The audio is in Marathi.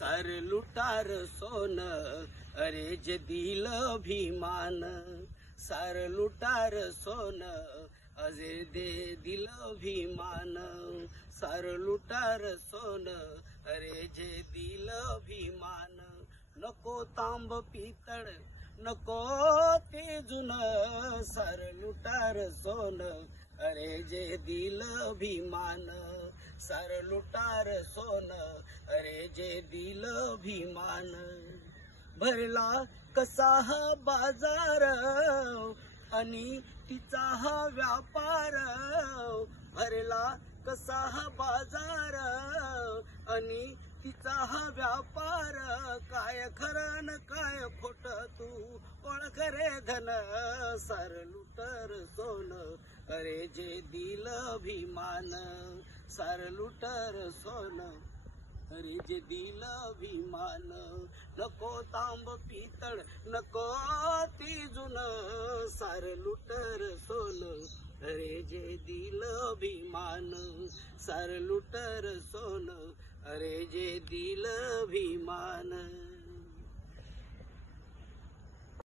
सार लुटार सोन, अरे जे दिल अभिमान. सार लुटार सोन, अरे दे दिल अभिमान. सार लुटार सोन, अरे जे दिल अभिमान. नको तांब पितळ, नको ते जुन. सार लुटार सोन, अरे जे दिल अभिमान. सार लुटार सोन, अरे जे दिल अभिमान. भरला कसा हा बाजार आणि तिचा हा व्यापार. भरला कसा हा बाजार आणि तिचा हा व्यापार. काय खरं न काय खोट तू ओळख रे धन. सार लुटर सोन, अरे जे दिल अभिमान. सार लुटर सोन, अरे जे दिल अभिमान. नको तांब पितळ, नको ती जुन. सार लुटर सोन, अरे जे दिल अभिमान. सार लुटर सोन, अरे जे दिल अभिमान.